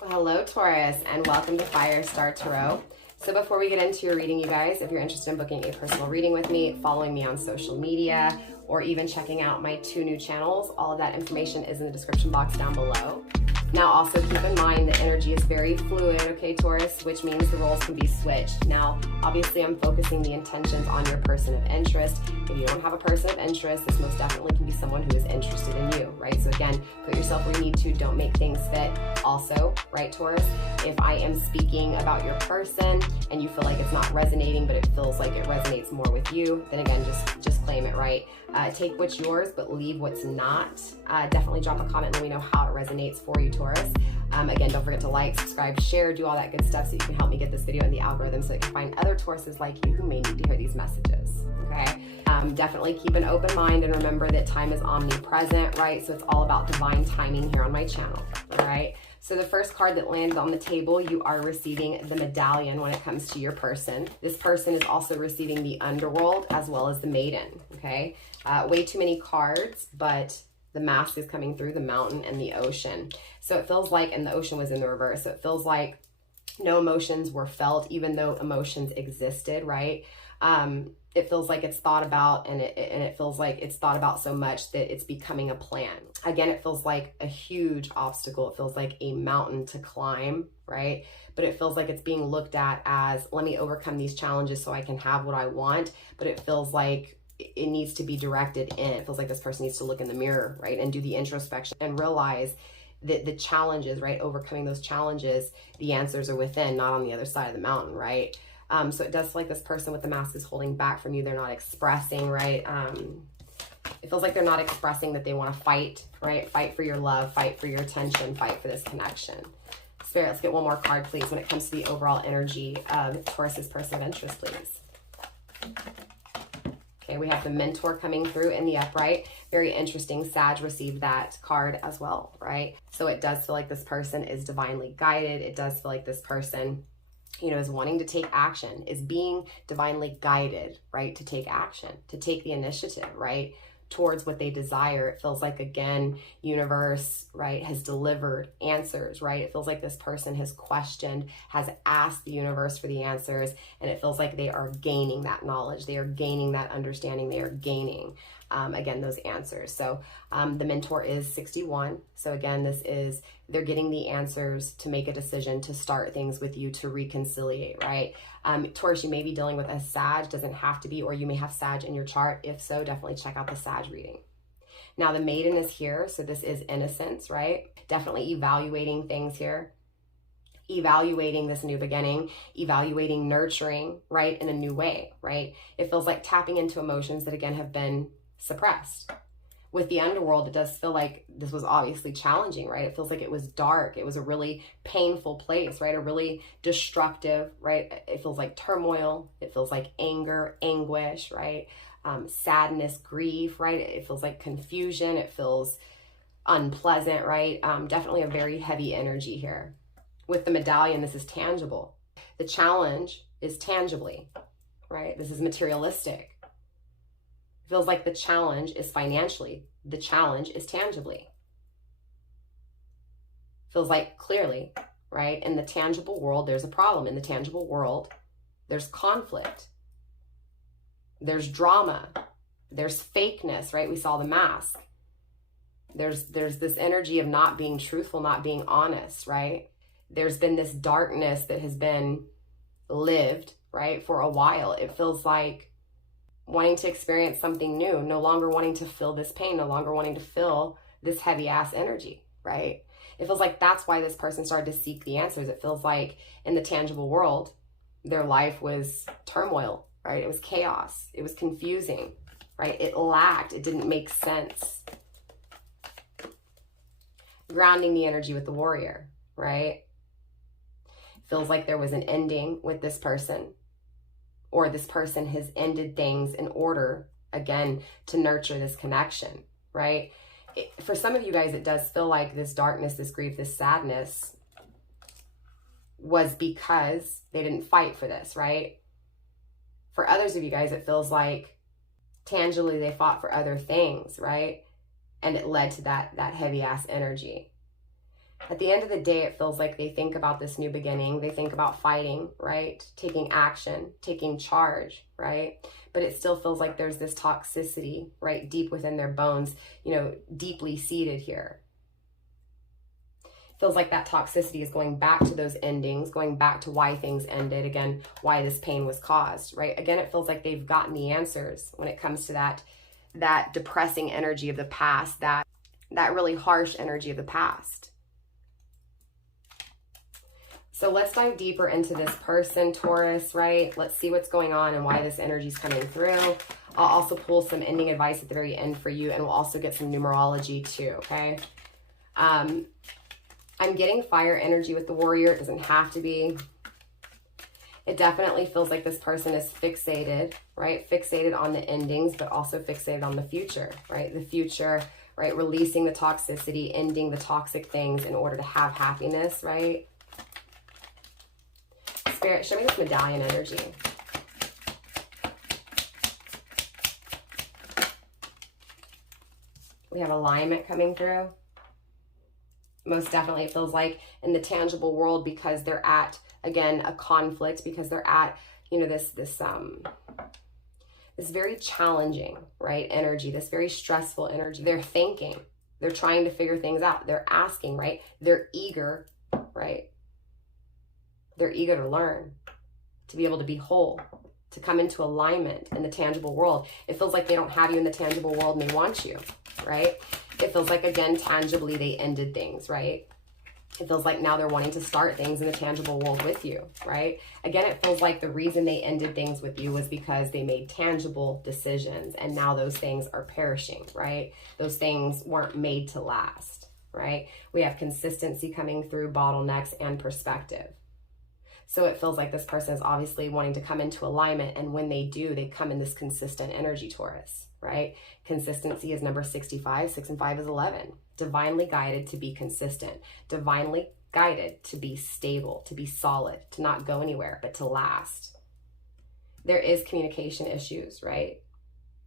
Well, hello Taurus, and welcome to Firestarpassion Tarot. So before we get into your reading, you guys, if you're interested in booking a personal reading with me, following me on social media, or even checking out my 2 new channels, all of that information is in the description box down below. Now also keep in mind the energy is very fluid, okay Taurus, which means the roles can be switched. Now obviously I'm focusing the intentions on your person of interest. If you don't have a person of interest, this most definitely can be someone who is interested in you, right? So again, put yourself where you need to, don't make things fit. Also, right Taurus, if I am speaking about your person and you feel like it's not resonating, but it feels like it resonates more with you, then again, just claim it, right? Take what's yours, but leave what's not. Definitely drop a comment and let me know how it resonates for you, Taurus. Again, don't forget to like, subscribe, share, do all that good stuff so you can help me get this video in the algorithm so it can find other Tauruses like you who may need to hear these messages, okay? Definitely keep an open mind and remember that time is omnipresent, right? So it's all about divine timing here on my channel, all right? So the first card that landed on the table, you are receiving the medallion when it comes to your person. This person is also receiving the underworld as well as the maiden, okay? Way too many cards, but the mask is coming through, the mountain and the ocean. So it feels like, and the ocean was in the reverse, so it feels like no emotions were felt, even though emotions existed, right? It feels like it's thought about, and it feels like it's thought about so much that it's becoming a plan. Again, it feels like a huge obstacle. It feels like a mountain to climb, right? But it feels like it's being looked at as, let me overcome these challenges so I can have what I want. But it feels like it needs to be directed in. It feels like this person needs to look in the mirror, right? And do the introspection and realize that the challenges, right? Overcoming those challenges, the answers are within, not on the other side of the mountain, right? So it does feel like this person with the mask is holding back from you. They're not expressing, right? It feels like they're not expressing that they want to fight, right? Fight for your love, fight for your attention, fight for this connection. Spirit, let's get one more card, please, when it comes to the overall energy of Taurus's person of interest, please. Okay, we have the mentor coming through in the upright. Very interesting. Sag received that card as well, right? So it does feel like this person is divinely guided. It does feel like this person, you know, is wanting to take action, is being divinely guided, right? To take action, to take the initiative, right? Towards what they desire. It feels like, again, universe, right, has delivered answers, right? It feels like this person has questioned, has asked the universe for the answers, and it feels like they are gaining that knowledge. They are gaining that understanding. They are gaining, again, those answers. So the mentor is 61. So again, this is, they're getting the answers to make a decision to start things with you, to reconciliate, right? Taurus, you may be dealing with a Sag, doesn't have to be, or you may have Sag in your chart. If so, definitely check out the Sag reading. Now the maiden is here, so this is innocence, right? Definitely evaluating things here, evaluating this new beginning, evaluating nurturing, right, in a new way, right? It feels like tapping into emotions that, again, have been suppressed. With the underworld, it does feel like this was obviously challenging, right? It feels like it was dark. It was a really painful place, right? A really destructive, right? It feels like turmoil. It feels like anger, anguish, right? Sadness, grief, right? It feels like confusion. It feels unpleasant, right? Definitely a very heavy energy here. With the medallion, this is tangible. The challenge is tangibly, right? This is materialistic. Feels like the challenge is financially. The challenge is tangibly. Feels like clearly, right? In the tangible world, there's a problem. In the tangible world, there's conflict. There's drama. There's fakeness, right? We saw the mask. There's this energy of not being truthful, not being honest, right? There's been this darkness that has been lived, right, for a while. It feels like wanting to experience something new, no longer wanting to feel this pain, no longer wanting to feel this heavy ass energy, right? It feels like that's why this person started to seek the answers. It feels like in the tangible world, their life was turmoil, right? It was chaos. It was confusing, right? It lacked, it didn't make sense. Grounding the energy with the warrior, right? Feels like there was an ending with this person, or this person has ended things in order, again, to nurture this connection, right? For some of you guys, it does feel like this darkness, this grief, this sadness was because they didn't fight for this, right? For others of you guys, it feels like tangibly they fought for other things, right? And it led to that heavy ass energy. At the end of the day, it feels like they think about this new beginning. They think about fighting, right? Taking action, taking charge, right? But it still feels like there's this toxicity, right? Deep within their bones, you know, deeply seated here. Feels like that toxicity is going back to those endings, going back to why things ended, again, why this pain was caused, right? Again, it feels like they've gotten the answers when it comes to that depressing energy of the past, that really harsh energy of the past. So let's dive deeper into this person, Taurus, right? Let's see what's going on and why this energy is coming through. I'll also pull some ending advice at the very end for you, and we'll also get some numerology too, okay? I'm getting fire energy with the warrior. It doesn't have to be. It definitely feels like this person is fixated, right? Fixated on the endings, but also fixated on the future, right? The future, right? Releasing the toxicity, ending the toxic things in order to have happiness, right? Spirit, show me this medallion energy. We have alignment coming through. Most definitely it feels like in the tangible world, because they're at, again, a conflict, because they're at, you know, this very challenging, right, energy, this very stressful energy. They're thinking, they're trying to figure things out. They're asking, right? They're eager, right? They're eager to learn, to be able to be whole, to come into alignment in the tangible world. It feels like they don't have you in the tangible world and they want you, right? It feels like, again, tangibly they ended things, right? It feels like now they're wanting to start things in the tangible world with you, right? Again, it feels like the reason they ended things with you was because they made tangible decisions, and now those things are perishing, right? Those things weren't made to last, right? We have consistency coming through, bottlenecks, and perspective. So it feels like this person is obviously wanting to come into alignment, and when they do, they come in this consistent energy, Taurus, right? Consistency is number 65. 6 and 5 is 11. Divinely guided to be consistent. Divinely guided to be stable, to be solid, to not go anywhere, but to last. There is communication issues, right?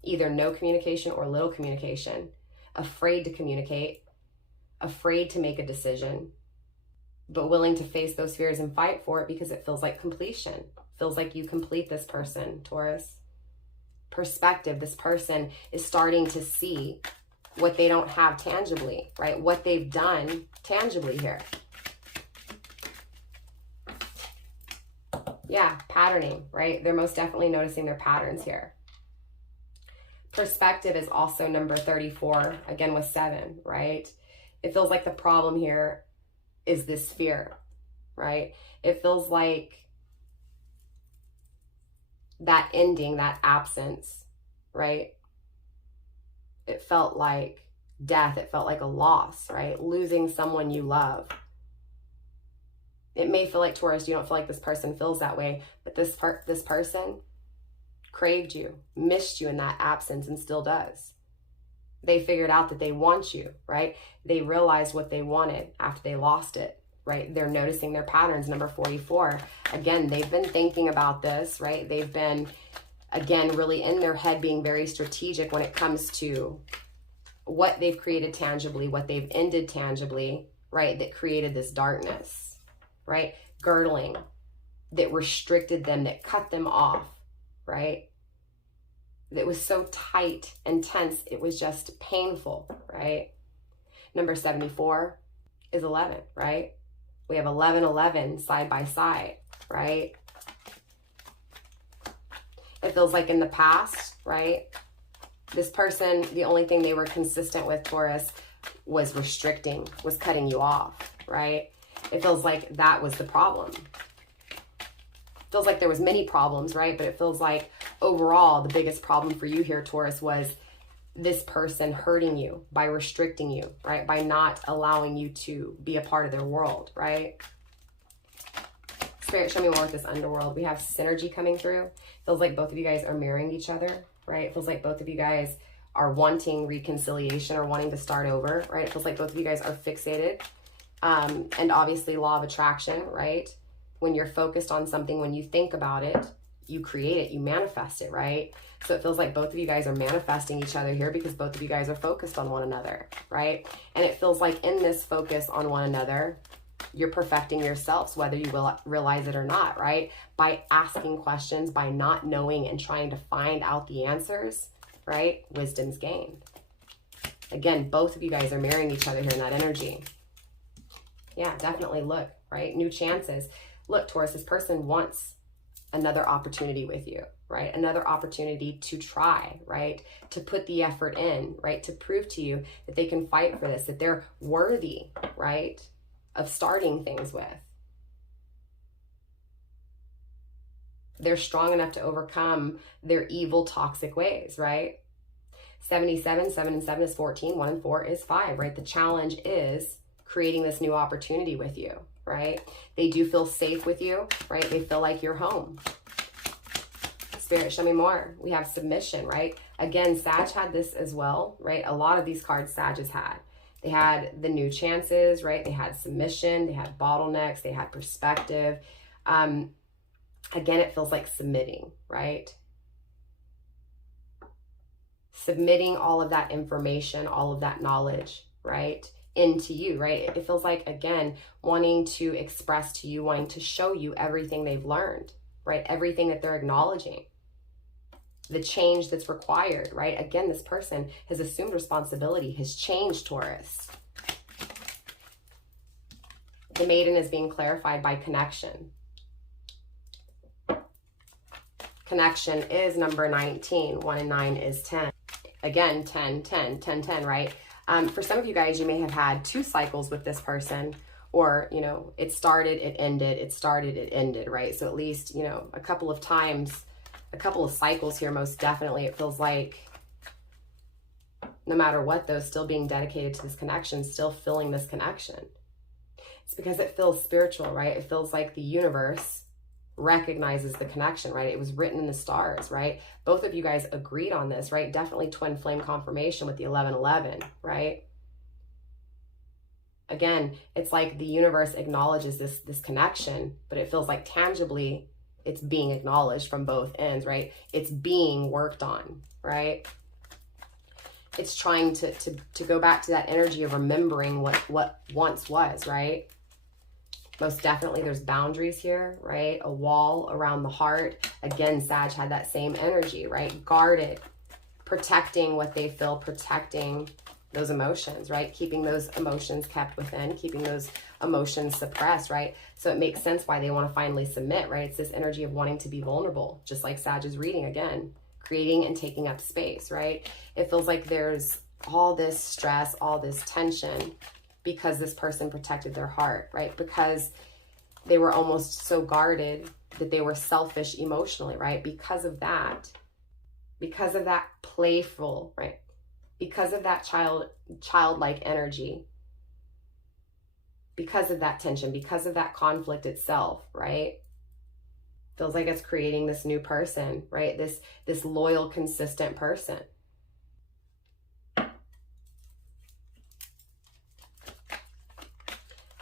Either no communication or little communication. Afraid to communicate. Afraid to make a decision. But willing to face those fears and fight for it because it feels like completion. Feels like you complete this person, Taurus. Perspective, this person is starting to see what they don't have tangibly, right? What they've done tangibly here. Yeah, patterning, right? They're most definitely noticing their patterns here. Perspective is also number 34, again with 7, right? It feels like the problem here is this fear, right? It feels like that ending, that absence, right? It felt like death. It felt like a loss, right? Losing someone you love. It may feel like, Taurus, you don't feel like this person feels that way, but this person craved you, missed you in that absence, and still does. They figured out that they want you, right? They realized what they wanted after they lost it, right? They're noticing their patterns, number 44. Again, they've been thinking about this, right? They've been, again, really in their head being very strategic when it comes to what they've created tangibly, what they've ended tangibly, right? That created this darkness, right? Girdling, that restricted them, that cut them off, right? That was so tight and tense, it was just painful, right? Number 74 is 11, right? We have 11, 11 side by side, right? It feels like in the past, right? This person, the only thing they were consistent with, Taurus, was restricting, was cutting you off, right? It feels like that was the problem. Feels like there was many problems, right? But it feels like overall the biggest problem for you here, Taurus, was this person hurting you by restricting you, right? By not allowing you to be a part of their world, right? Spirit, show me more with this underworld. We have synergy coming through. Feels like both of you guys are mirroring each other, right? It feels like both of you guys are wanting reconciliation or wanting to start over, right? It feels like both of you guys are fixated. And obviously law of attraction, right? When you're focused on something, when you think about it, you create it, you manifest it, right? So it feels like both of you guys are manifesting each other here because both of you guys are focused on one another, right? And it feels like in this focus on one another, you're perfecting yourselves, whether you will realize it or not, right? By asking questions, by not knowing and trying to find out the answers, right? Wisdom's gained. Again, both of you guys are marrying each other here in that energy. Yeah, definitely look, right? New chances. Look, Taurus, this person wants another opportunity with you, right? Another opportunity to try, right? To put the effort in, right? To prove to you that they can fight for this, that they're worthy, right? Of starting things with. They're strong enough to overcome their evil, toxic ways, right? 77, 7 and 7 is 14, 1 and 4 is 5, right? The challenge is creating this new opportunity with you, right? They do feel safe with you, right? They feel like you're home. Spirit, show me more. We have submission, right? Again, Sag had this as well, right? A lot of these cards Sag has had. They had the new chances, right? They had submission, they had bottlenecks, they had perspective. Again, it feels like submitting, right? Submitting all of that information, all of that knowledge, right? Into you, right? It feels like, again, wanting to express to you, wanting to show you everything they've learned, right? Everything that they're acknowledging. The change that's required, right? Again, this person has assumed responsibility, has changed, Taurus. The maiden is being clarified by connection. Connection is number 19. 1 and 9 is 10. Again, 10, 10, 10, 10, right? For some of you guys, you may have had 2 cycles with this person, or, you know, it started, it ended, it started, it ended, right? So at least, you know, a couple of times, a couple of cycles here, most definitely. It feels like no matter what, though, still being dedicated to this connection, still feeling this connection. It's because it feels spiritual, right? It feels like the universe recognizes the connection, right? It was written in the stars, right? Both of you guys agreed on this, right? Definitely twin flame confirmation with the 1111, right? Again, it's like the universe acknowledges this connection, but it feels like tangibly it's being acknowledged from both ends, right? It's being worked on, right? It's trying to go back to that energy of remembering what once was, right? Most definitely there's boundaries here, right? A wall around the heart. Again, Sag had that same energy, right? Guarded, protecting what they feel, protecting those emotions, right? Keeping those emotions kept within, keeping those emotions suppressed, right? So it makes sense why they want to finally submit, right? It's this energy of wanting to be vulnerable, just like Sag is reading again, creating and taking up space, right? It feels like there's all this stress, all this tension, because this person protected their heart, right? Because they were almost so guarded that they were selfish emotionally, right? Because of that playful, right? Because of that childlike energy, because of that tension, because of that conflict itself, right? Feels like it's creating this new person, right? This loyal, consistent person.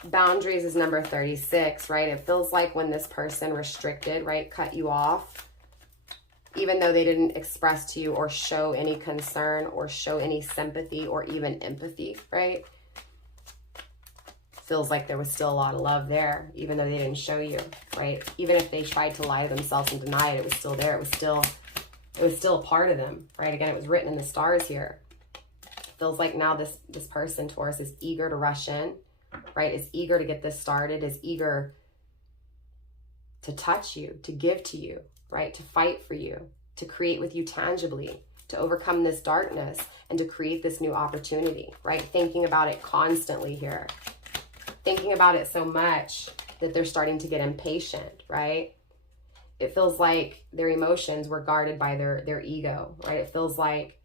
Boundaries is number 36, right? It feels like when this person restricted, right, cut you off, even though they didn't express to you or show any concern or show any sympathy or even empathy, right? Feels like there was still a lot of love there, even though they didn't show you, right? Even if they tried to lie to themselves and deny it, it was still there. It was still a part of them, right? Again, it was written in the stars here. Feels like now this person, Taurus, is eager to rush in, right? Is eager to get this started, is eager to touch you, to give to you, right? To fight for you, to create with you tangibly, to overcome this darkness and to create this new opportunity, right? Thinking about it constantly here. Thinking about it so much that they're starting to get impatient, right? It feels like their emotions were guarded by their ego, right? It feels like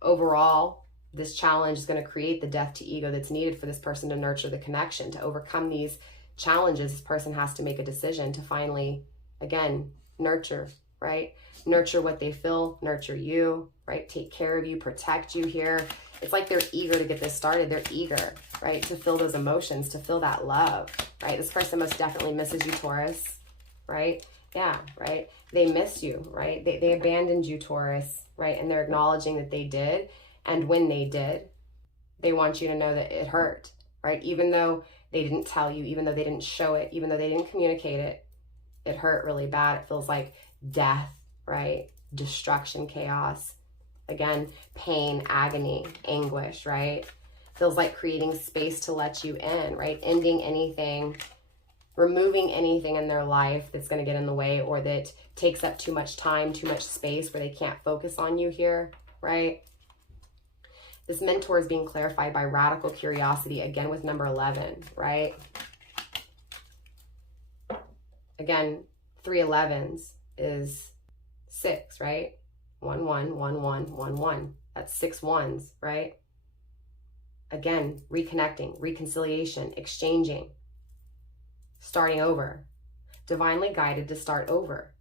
overall, this challenge is going to create the death to ego that's needed for this person to nurture the connection. To overcome these challenges, this person has to make a decision to finally, again, nurture, right? Nurture what they feel, nurture you, right? Take care of you, protect you here. It's like they're eager to get this started. They're eager, right? To feel those emotions, to feel that love, right? This person most definitely misses you, Taurus, right? Yeah, right? They miss you, right? They abandoned you, Taurus, right? And they're acknowledging that they did. And when they did, they want you to know that it hurt, right? Even though they didn't tell you, even though they didn't show it, even though they didn't communicate it, it hurt really bad. It feels like death, right? Destruction, chaos. Again, pain, agony, anguish, right? Feels like creating space to let you in, right? Ending anything, removing anything in their life that's going to get in the way or that takes up too much time, too much space where they can't focus on you here, right? This mentor is being clarified by radical curiosity, again with number 11, right? Again, 3 11s is 6, right? 1 1 1 1 1 1. That's 6 ones, right? Again, reconnecting, reconciliation, exchanging, starting over, divinely guided to start over,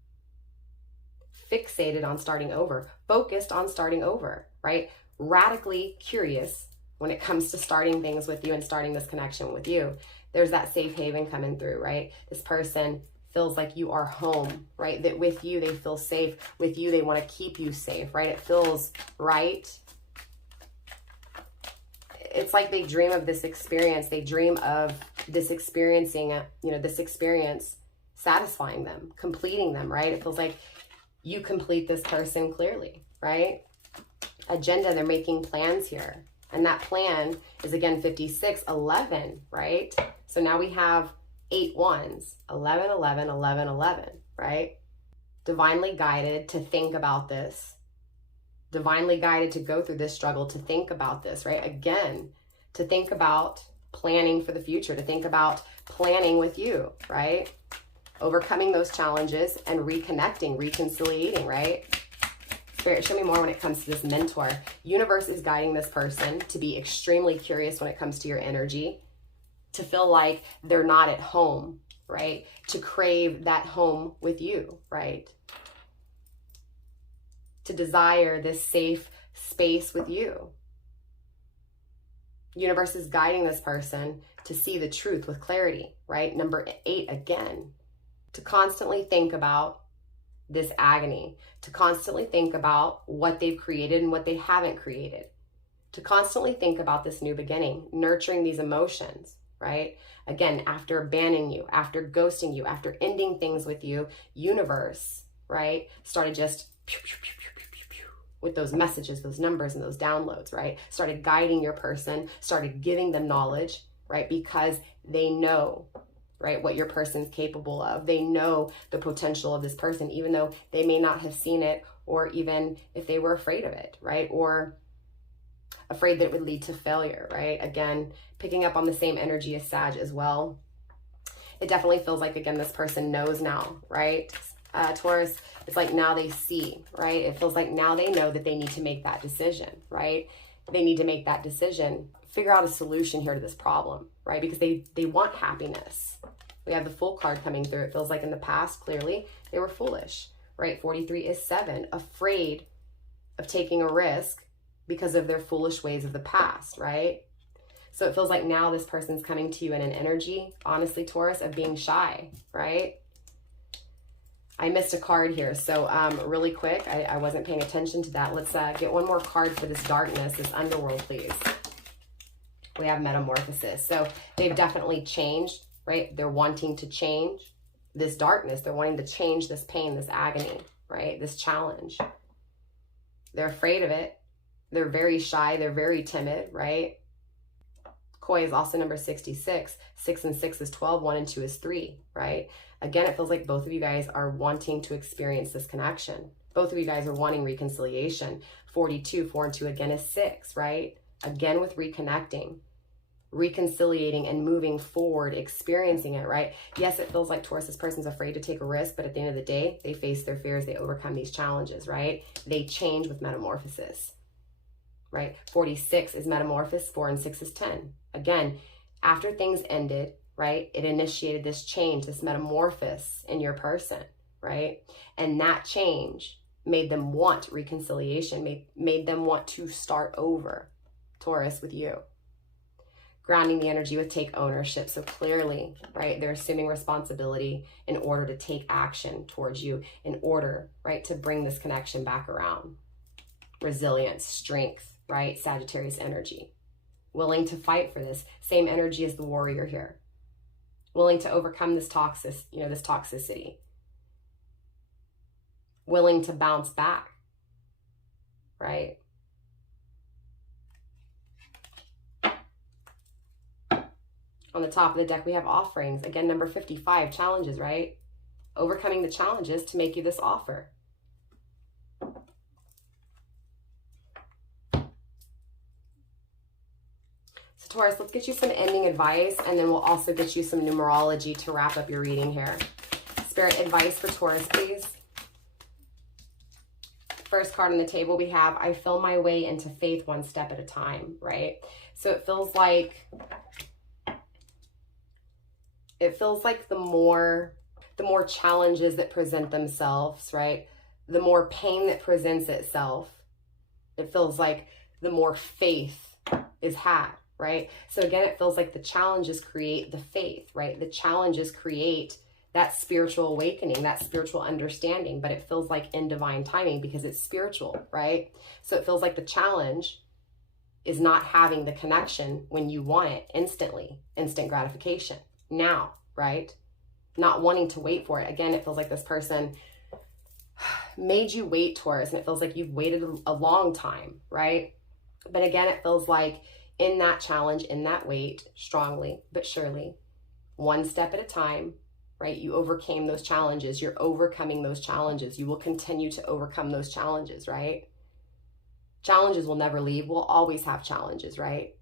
fixated on starting over, focused on starting over, right? Radically curious when it comes to starting things with you and starting this connection with you. There's that safe haven coming through, right? This person feels like you are home, right? That with you, they feel safe. With you, they want to keep you safe, right? It feels right. It's like they dream of this experience. They dream of this experiencing, this experience satisfying them, completing them, right? It feels like you complete this person clearly, right? Agenda, they're making plans here. And that plan is, again, 56, 11, right? So now we have 8 ones, 11, 11, 11, 11, right? Divinely guided to think about this. Divinely guided to go through this struggle, to think about this, right? Again, to think about planning for the future, to think about planning with you, right? Overcoming those challenges and reconnecting, reconciliating, right? Spirit, show me more when it comes to this mentor. Universe is guiding this person to be extremely curious when it comes to your energy, to feel like they're not at home, right? To crave that home with you, right? To desire this safe space with you. Universe is guiding this person to see the truth with clarity, right? Number 8, again, to constantly think about this agony, to constantly think about what they've created and what they haven't created, to constantly think about this new beginning, nurturing these emotions, right? Again, after abandoning you, after ghosting you, after ending things with you, universe, right, started just with those messages, those numbers, and those downloads, right? Started guiding your person, started giving them knowledge, right? Because they know, right, what your person's capable of. They know the potential of this person, even though they may not have seen it, or even if they were afraid of it, right? Or afraid that it would lead to failure, right? Again, picking up on the same energy as Sag as well. It definitely feels like, again, this person knows now, right? Taurus, it's like now they see, right? It feels like now they know that they need to make that decision, right? They need to make that decision, figure out a solution here to this problem, right? Because they want happiness. We have the Fool card coming through. It feels like in the past, clearly, they were foolish, right? 43 is 7, afraid of taking a risk because of their foolish ways of the past, right? So it feels like now this person's coming to you in an energy, honestly, Taurus, of being shy, right? I missed a card here, so really quick, I wasn't paying attention to that. Let's get one more card for this darkness, this underworld, please. We have metamorphosis. So they've definitely changed, right? They're wanting to change this darkness. They're wanting to change this pain, this agony, right? This challenge. They're afraid of it. They're very shy. They're very timid, right? Koi is also number 66. 6 and 6 is 12. 1 and 2 is 3, right? Again, it feels like both of you guys are wanting to experience this connection. Both of you guys are wanting reconciliation. 42, 4 and 2 again is 6, right? Again with reconnecting, reconciliating and moving forward, experiencing it, right? Yes, it feels like Taurus, this person's afraid to take a risk, but at the end of the day, they face their fears, they overcome these challenges, right? They change with metamorphosis, right? 46 is metamorphosis, 4 and 6 is 10. Again, after things ended, right, it initiated this change, this metamorphosis in your person, right? And that change made them want reconciliation, made them want to start over, Taurus, with you. Grounding the energy with take ownership. So clearly, right, they're assuming responsibility in order to take action towards you, in order, right, to bring this connection back around. Resilience, strength, right, Sagittarius energy. Willing to fight for this. Same energy as the warrior here. Willing to overcome this this toxicity. Willing to bounce back, right? On the top of the deck, we have offerings. Again, number 55, challenges, right? Overcoming the challenges to make you this offer. So Taurus, let's get you some ending advice, and then we'll also get you some numerology to wrap up your reading here. Spirit advice for Taurus, please. First card on the table, we have, I feel my way into faith one step at a time, right? So it feels like the more challenges that present themselves, right? The more pain that presents itself, it feels like the more faith is had, right? So again, it feels like the challenges create the faith, right? The challenges create that spiritual awakening, that spiritual understanding, but it feels like in divine timing because it's spiritual, right? So it feels like the challenge is not having the connection when you want it instantly, instant gratification. Now, right? Not wanting to wait for it. Again, it feels like this person made you wait, Taurus, and it feels like you've waited a long time, right? But again, it feels like in that challenge, in that wait, strongly but surely, one step at a time, right? You overcame those challenges. You're overcoming those challenges. You will continue to overcome those challenges, right? Challenges will never leave. We'll always have challenges, right?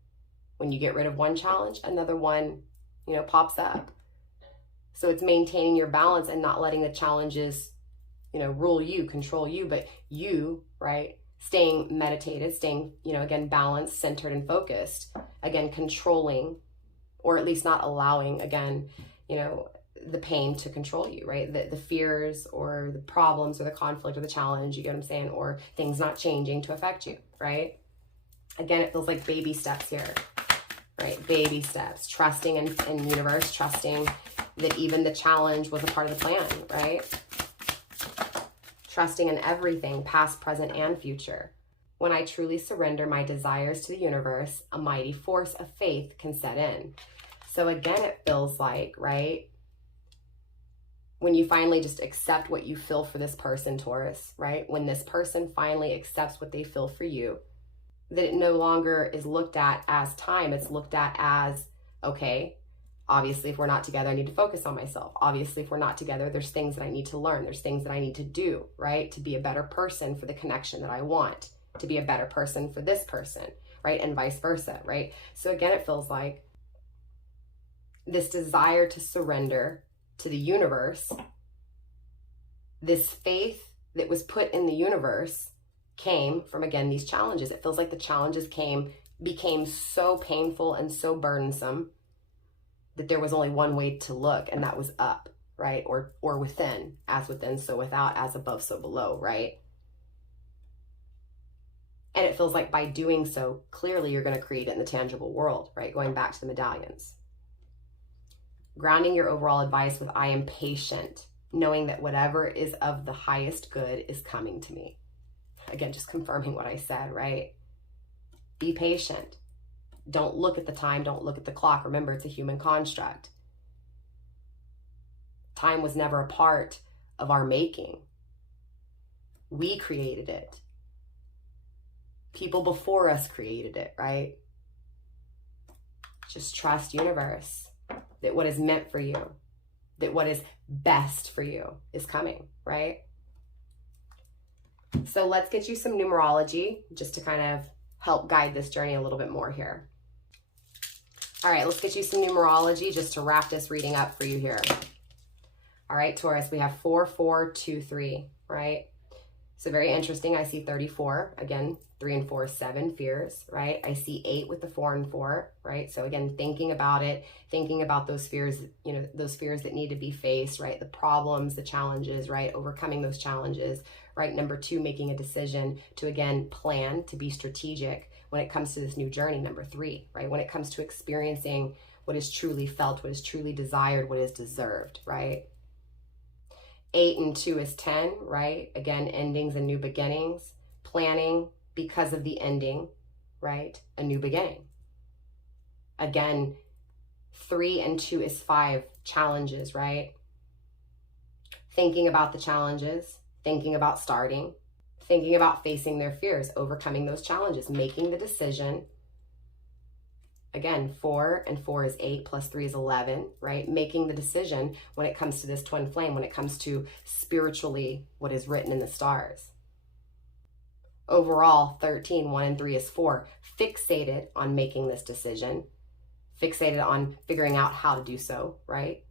When you get rid of one challenge, another one pops up. So it's maintaining your balance and not letting the challenges, rule you, control you, but you, right? Staying meditated, staying, again, balanced, centered, and focused. Again, controlling, or at least not allowing, again, the pain to control you, right? The fears or the problems or the conflict or the challenge, you get what I'm saying? Or things not changing to affect you, right? Again, it feels like baby steps here. Right? Baby steps, trusting in universe, trusting that even the challenge was a part of the plan, right? Trusting in everything, past, present, and future. When I truly surrender my desires to the universe, a mighty force of faith can set in. So again, it feels like, right? When you finally just accept what you feel for this person, Taurus, right? When this person finally accepts what they feel for you, that it no longer is looked at as time. It's looked at as, okay, obviously if we're not together, I need to focus on myself. Obviously, if we're not together, there's things that I need to learn. There's things that I need to do, right? To be a better person for the connection that I want, to be a better person for this person, right? And vice versa, right? So again, it feels like this desire to surrender to the universe, this faith that was put in the universe came from, again, these challenges. It feels like the challenges became so painful and so burdensome that there was only one way to look, and that was up, right? Or within, as within, so without, as above, so below, right? And it feels like by doing so, clearly you're going to create it in the tangible world, right? Going back to the medallions. Grounding your overall advice with I am patient, knowing that whatever is of the highest good is coming to me. Again, just confirming what I said, right? Be patient. Don't look at the time. Don't look at the clock. Remember, it's a human construct. Time was never a part of our making. We created it. People before us created it, right? Just trust universe that what is meant for you, that what is best for you is coming, right? So let's get you some numerology just to kind of help guide this journey a little bit more here. All right, let's get you some numerology just to wrap this reading up for you here. All right, Taurus, we have 4, 4, 2, 3, right? So very interesting. I see 34. Again, 3 and 4, 7 fears, right? I see 8 with the 4 and 4, right? So again, thinking about it, thinking about those fears, those fears that need to be faced, right? The problems, the challenges, right? Overcoming those challenges, right? Number 2, making a decision to, again, plan, to be strategic, when it comes to this new journey, number 3, right? When it comes to experiencing what is truly felt, what is truly desired, what is deserved, right? 8 and 2 is 10, right? Again, endings and new beginnings. Planning because of the ending, right? A new beginning. Again, 3 and 2 is 5, challenges, right? Thinking about the challenges, thinking about starting, thinking about facing their fears, overcoming those challenges, making the decision. Again, 4 and 4 is 8 plus 3 is 11, right? Making the decision when it comes to this twin flame, when it comes to spiritually what is written in the stars. Overall, 13, 1 and 3 is 4. Fixated on making this decision. Fixated on figuring out how to do so, right?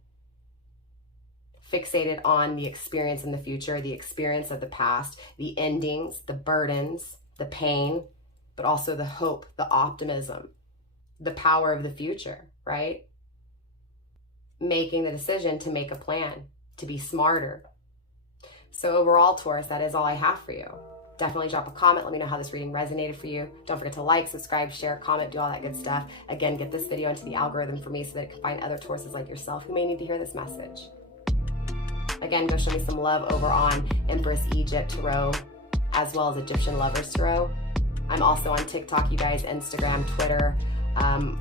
Fixated on the experience in the future, the experience of the past, the endings, the burdens, the pain, but also the hope, the optimism, the power of the future, right? Making the decision to make a plan, to be smarter. So overall, Taurus, that is all I have for you. Definitely drop a comment. Let me know how this reading resonated for you. Don't forget to like, subscribe, share, comment, do all that good stuff. Again, get this video into the algorithm for me so that it can find other Tauruses like yourself who may need to hear this message. Again, go show me some love over on Empress Egypt Tarot, as well as Egyptian Lovers Tarot. I'm also on TikTok, you guys, Instagram, Twitter. I'm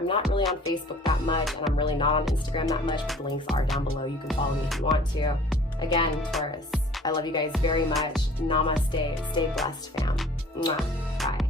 not really on Facebook that much, and I'm really not on Instagram that much, but the links are down below. You can follow me if you want to. Again, Taurus, I love you guys very much. Namaste. Stay blessed, fam. Mwah. Bye.